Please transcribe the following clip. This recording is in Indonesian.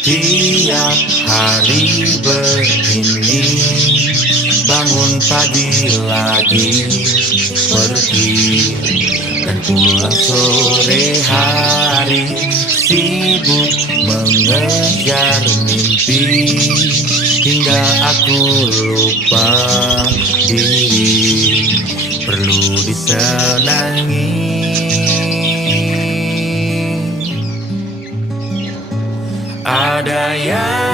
Tiap hari begini, bangun pagi lagi pergi dan pulang sore hari, sibuk mengejar mimpi hingga aku lupa diri perlu disenangi. Ada yang